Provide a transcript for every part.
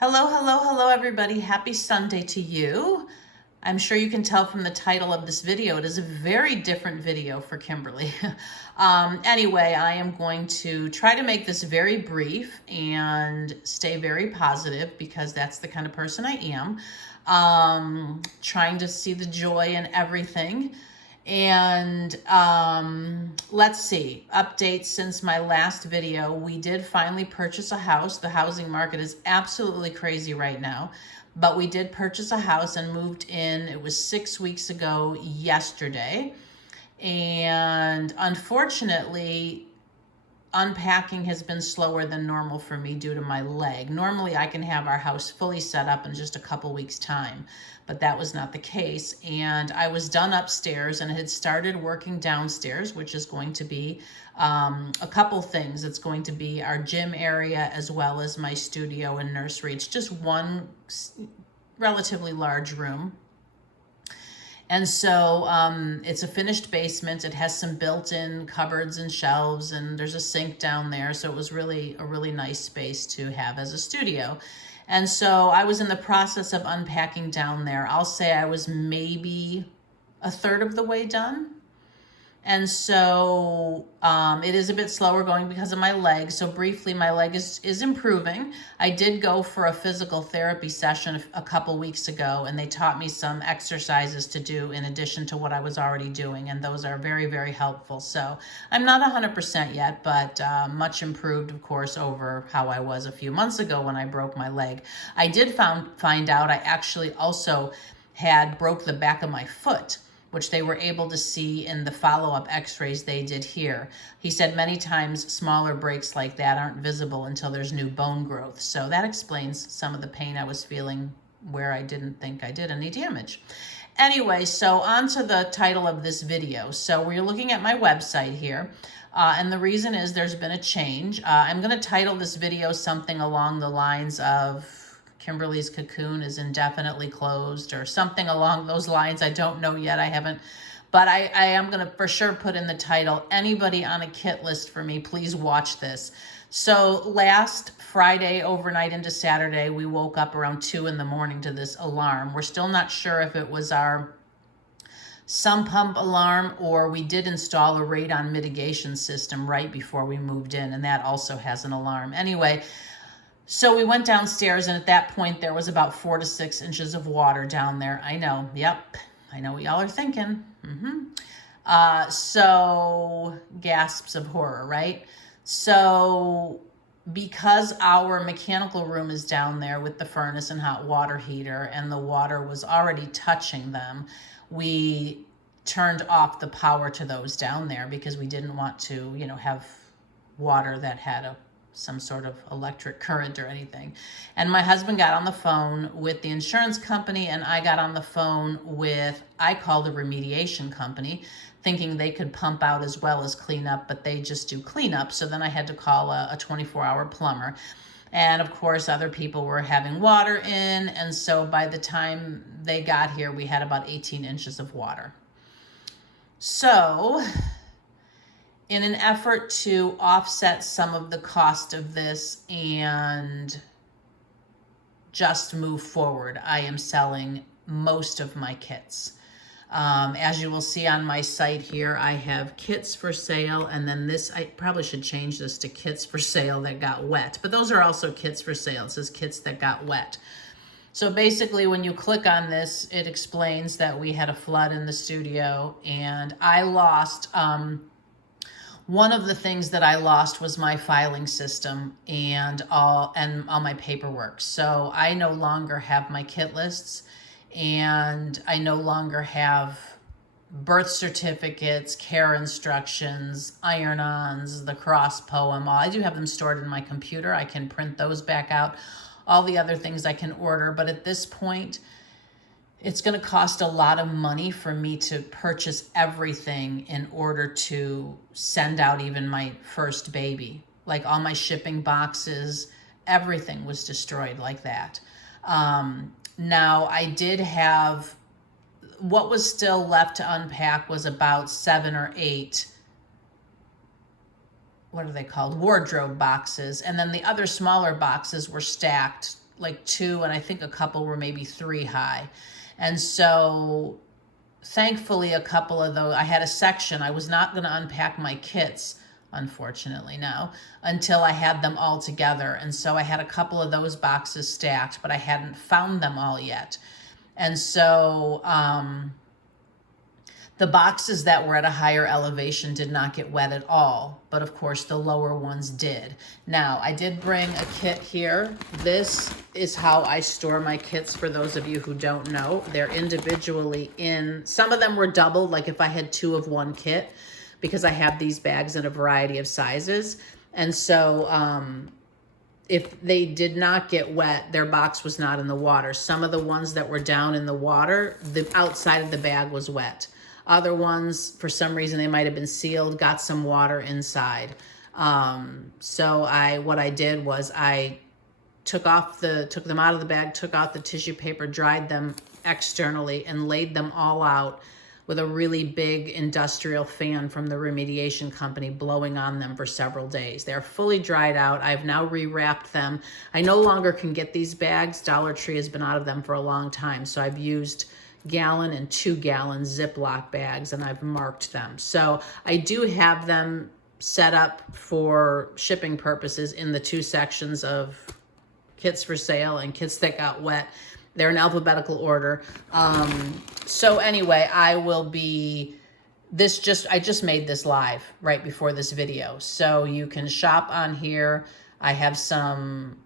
Hello, hello, hello, everybody. Happy Sunday to you. I'm sure you can tell from the title of this video, it is a very different video for Kymberlee. Anyway, I am going to try to make this very brief and stay very positive because that's the kind of person I am. Trying to see the joy in everything. And let's see, updates since my last video. We did finally purchase a house. The housing market is absolutely crazy right now, but we did purchase a house and moved in. It was 6 weeks ago yesterday. And unfortunately, unpacking has been slower than normal for me due to my leg. Normally I can have our house fully set up in just a couple weeks time, but that was not the case. And I was done upstairs and had started working downstairs, which is going to be a couple things. It's going to be our gym area as well as my studio and nursery. It's just one relatively large room. And so it's a finished basement. It has some built-in cupboards and shelves, and there's a sink down there. So it was really a really nice space to have as a studio. And so I was in the process of unpacking down there. I'll say I was maybe a third of the way done. And so it is a bit slower going because of my leg. So briefly, my leg is improving. I did go for a physical therapy session a couple weeks ago, and they taught me some exercises to do in addition to what I was already doing. And those are very, very helpful. So I'm not 100% yet, but much improved, of course, over how I was a few months ago when I broke my leg. I did find out I actually also had broke the back of my foot, which they were able to see in the follow-up x-rays they did here. He said many times smaller breaks like that aren't visible until there's new bone growth. So that explains some of the pain I was feeling where I didn't think I did any damage. Anyway, so on to the title of this video. So we're looking at my website here. And the reason is there's been a change. I'm going to title this video something along the lines of Kymberlee's Cocoon is indefinitely closed or something along those lines. I don't know yet. I haven't, but I am going to for sure put in the title. Anybody on a kit list for me, please watch this. So last Friday overnight into Saturday, we woke up around 2 in the morning to this alarm. We're still not sure if it was our sump pump alarm or we did install a radon mitigation system right before we moved in, and that also has an alarm. Anyway, so we went downstairs, and at that point, there was about 4 to 6 inches of water down there. I know, yep, I know what y'all are thinking. So gasps of horror, right? So because our mechanical room is down there with the furnace and hot water heater, and the water was already touching them, we turned off the power to those down there because we didn't want to, have water that had some sort of electric current or anything. And my husband got on the phone with the insurance company, and I got on the phone with, I called a remediation company, thinking they could pump out as well as clean up, but they just do cleanup. So then I had to call a 24-hour plumber. And of course, other people were having water in. And so by the time they got here, we had about 18 inches of water. So in an effort to offset some of the cost of this and just move forward, I am selling most of my kits. As you will see on my site here, I have kits for sale, and then this, I probably should change this to kits for sale that got wet, but those are also kits for sale. It says kits that got wet. So basically, when you click on this, it explains that we had a flood in the studio, and I lost, one of the things that I lost was my filing system and all my paperwork. So I no longer have my kit lists, and I no longer have birth certificates, care instructions, iron-ons, the cross poem. I do have them stored in my computer. I can print those back out. All the other things I can order, but at this point, it's going to cost a lot of money for me to purchase everything in order to send out even my first baby. Like all my shipping boxes, everything was destroyed like that. Now, I did have, what was still left to unpack was about 7 or 8, what are they called? Wardrobe boxes. And then the other smaller boxes were stacked like 2, and I think a couple were maybe 3 high. And so thankfully a couple of those, I had a section. I was not going to unpack my kits, unfortunately, no, until I had them all together. And so I had a couple of those boxes stacked, but I hadn't found them all yet. And so the boxes that were at a higher elevation did not get wet at all, but of course the lower ones did. Now, I did bring a kit here. This is how I store my kits, for those of you who don't know. They're individually in, some of them were doubled, like if I had 2 of one kit, because I have these bags in a variety of sizes. And so if they did not get wet, their box was not in the water. Some of the ones that were down in the water, the outside of the bag was wet. Other ones, for some reason, they might have been sealed, got some water inside. So what I did was I took them out of the bag, took out the tissue paper, dried them externally, and laid them all out with a really big industrial fan from the remediation company blowing on them for several days. They're fully dried out. I've now rewrapped them. I no longer can get these bags. Dollar Tree has been out of them for a long time, so I've used gallon and 2-gallon Ziploc bags, and I've marked them. So I do have them set up for shipping purposes in the 2 sections of kits for sale and kits that got wet. They're in alphabetical order. So anyway, I just made this live right before this video. So you can shop on here. I have some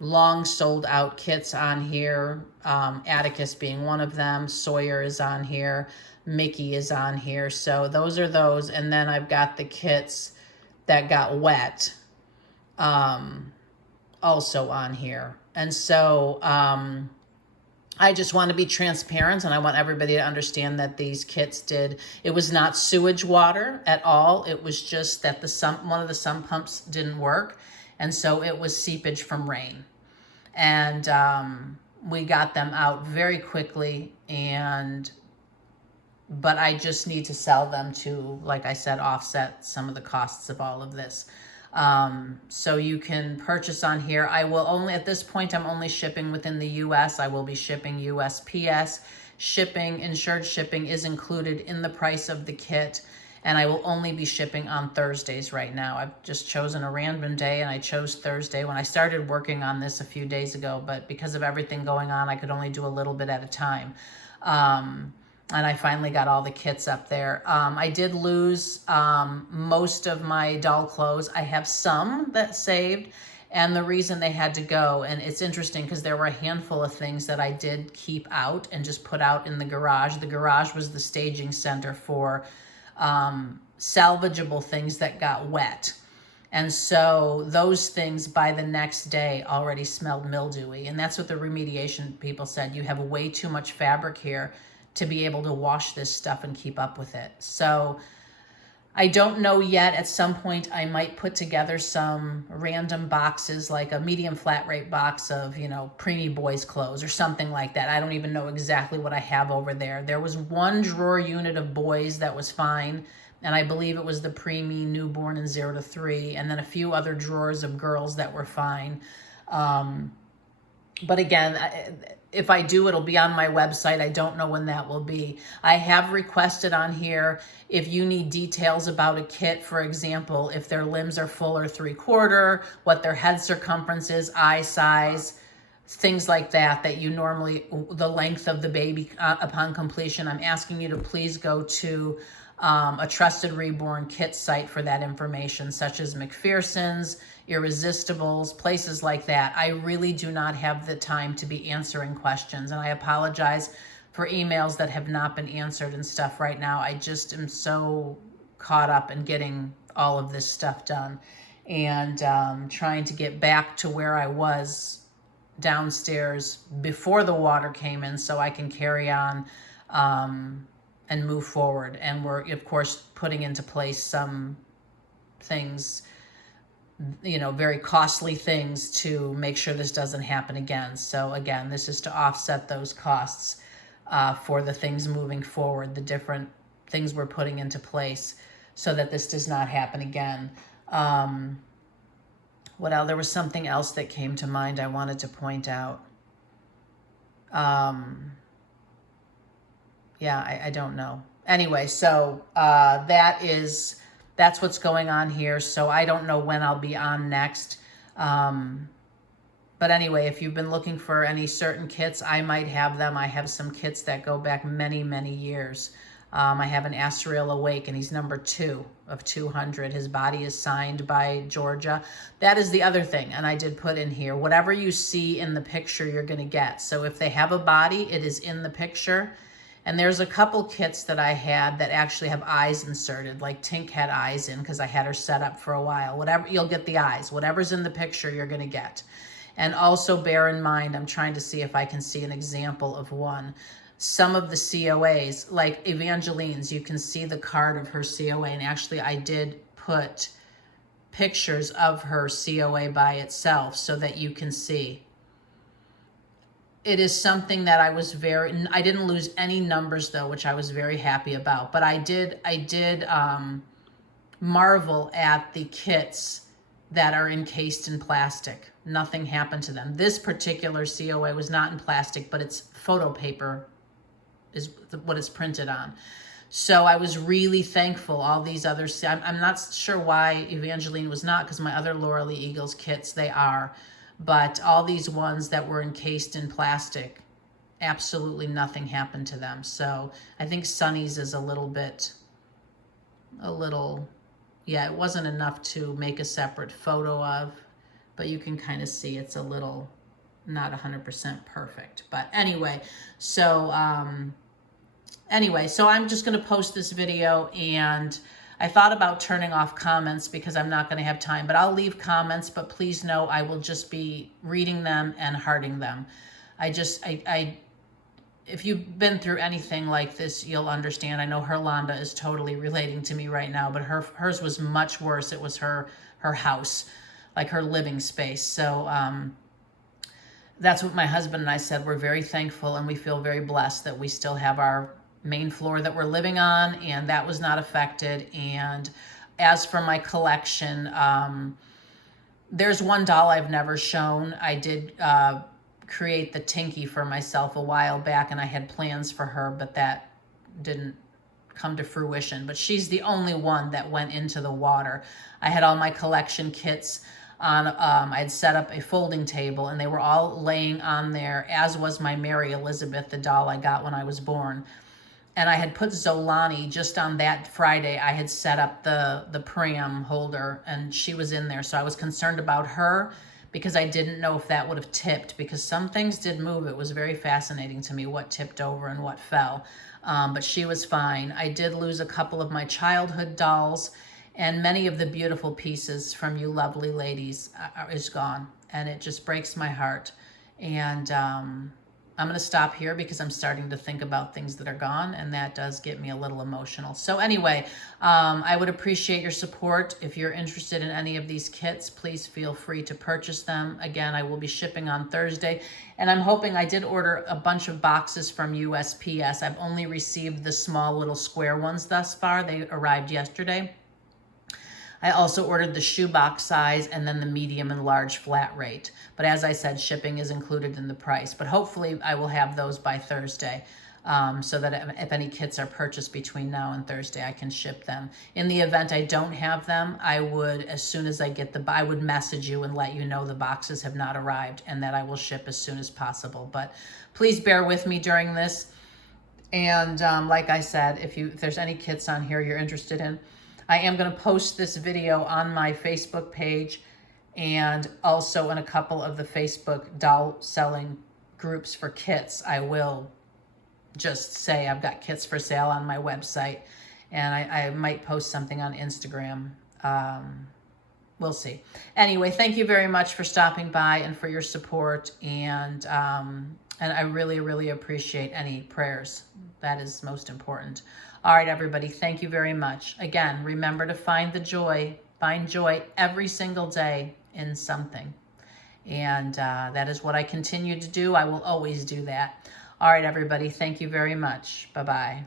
long sold out kits on here. Atticus being one of them. Sawyer is on here. Mickey is on here. So those are those. And then I've got the kits that got wet also on here. And so I just want to be transparent, and I want everybody to understand that these kits it was not sewage water at all. It was just that one of the sump pumps didn't work. And so it was seepage from rain. And we got them out very quickly, but I just need to sell them to, like I said, offset some of the costs of all of this. So you can purchase on here. At this point, I'm only shipping within the US. I will be shipping USPS. Insured shipping is included in the price of the kit. And I will only be shipping on Thursdays right now. I've just chosen a random day, and I chose Thursday when I started working on this a few days ago, but because of everything going on, I could only do a little bit at a time. And I finally got all the kits up there. I did lose most of my doll clothes. I have some that saved, and the reason they had to go, and it's interesting because there were a handful of things that I did keep out and just put out in the garage. The garage was the staging center for salvageable things that got wet. And so those things by the next day already smelled mildewy. And that's what the remediation people said. You have way too much fabric here to be able to wash this stuff and keep up with it. So I don't know yet. At some point, I might put together some random boxes, like a medium flat rate box of, preemie boys' clothes or something like that. I don't even know exactly what I have over there. There was one drawer unit of boys that was fine, and I believe it was the preemie, newborn, and 0 to 3, and then a few other drawers of girls that were fine. But again, if I do, it'll be on my website. I don't know when that will be. I have requested on here, if you need details about a kit, for example, if their limbs are full or 3/4, what their head circumference is, eye size, things like that the length of the baby upon completion, I'm asking you to please go to a Trusted Reborn kit site for that information, such as McPherson's, Irresistibles, places like that. I really do not have the time to be answering questions, and I apologize for emails that have not been answered and stuff right now. I just am so caught up in getting all of this stuff done and trying to get back to where I was downstairs before the water came in so I can carry on and move forward. And we're, of course, putting into place some things, very costly things to make sure this doesn't happen again. So again, this is to offset those costs for the things moving forward, the different things we're putting into place so that this does not happen again. What else? There was something else that came to mind I wanted to point out. Yeah, I don't know. Anyway, so that's what's going on here. So I don't know when I'll be on next. But anyway, if you've been looking for any certain kits, I might have them. I have some kits that go back many, many years. I have an Astral Awake, and he's number 2 of 200. His body is signed by Georgia. That is the other thing, and I did put in here, whatever you see in the picture, you're going to get. So if they have a body, it is in the picture. And there's a couple kits that I had that actually have eyes inserted, like Tink had eyes in because I had her set up for a while. Whatever, you'll get the eyes. Whatever's in the picture, you're going to get. And also bear in mind, I'm trying to see if I can see an example of one. Some of the COAs, like Evangeline's, you can see the card of her COA. And actually, I did put pictures of her COA by itself so that you can see. It is something that I didn't lose any numbers though, which I was very happy about. But I did marvel at the kits that are encased in plastic. Nothing happened to them. This particular COA was not in plastic, but it's photo paper is what it's printed on. So I was really thankful. All these others, I'm not sure why Evangeline was not, because my other Laura Lee Eagles kits, they are. But all these ones that were encased in plastic, absolutely nothing happened to them. So I think Sunny's is a little, yeah, it wasn't enough to make a separate photo of, but you can kind of see it's a little not 100% perfect. But anyway, so I'm just going to post this video, and I thought about turning off comments because I'm not going to have time, but I'll leave comments, but please know I will just be reading them and hearting them. If you've been through anything like this, you'll understand. I know Herlanda is totally relating to me right now, but hers was much worse. It was her house, like her living space. So that's what my husband and I said. We're very thankful, and we feel very blessed that we still have our main floor that we're living on, and that was not affected. And as for my collection, there's one doll I've never shown. I did create the Tinky for myself a while back, and I had plans for her, but that didn't come to fruition. But she's the only one that went into the water. I had all my collection kits on, I'd set up a folding table, and they were all laying on there, as was my Mary Elizabeth, the doll I got when I was born. And I had put Zolani just on that Friday. I had set up the pram holder, and she was in there. So I was concerned about her because I didn't know if that would have tipped, because some things did move. It was very fascinating to me what tipped over and what fell. But she was fine. I did lose a couple of my childhood dolls, and many of the beautiful pieces from you lovely ladies is gone. And it just breaks my heart. And I'm going to stop here because I'm starting to think about things that are gone, and that does get me a little emotional. So anyway, I would appreciate your support. If you're interested in any of these kits, please feel free to purchase them. Again, I will be shipping on Thursday, and I'm hoping, I did order a bunch of boxes from USPS. I've only received the small little square ones thus far. They arrived yesterday. I also ordered the shoebox size and then the medium and large flat rate. But as I said, shipping is included in the price. But hopefully I will have those by Thursday, so that if any kits are purchased between now and Thursday, I can ship them. In the event I don't have them, I would, as soon as I get I would message you and let you know the boxes have not arrived, and that I will ship as soon as possible. But please bear with me during this. And like I said, if there's any kits on here you're interested in, I am going to post this video on my Facebook page, and also in a couple of the Facebook doll selling groups for kits. I will just say I've got kits for sale on my website, and I might post something on Instagram. We'll see. Anyway, thank you very much for stopping by and for your support, and I really, really appreciate any prayers. That is most important. All right, everybody, thank you very much. Again, remember to find joy every single day in something. And that is what I continue to do. I will always do that. All right, everybody, thank you very much. Bye-bye.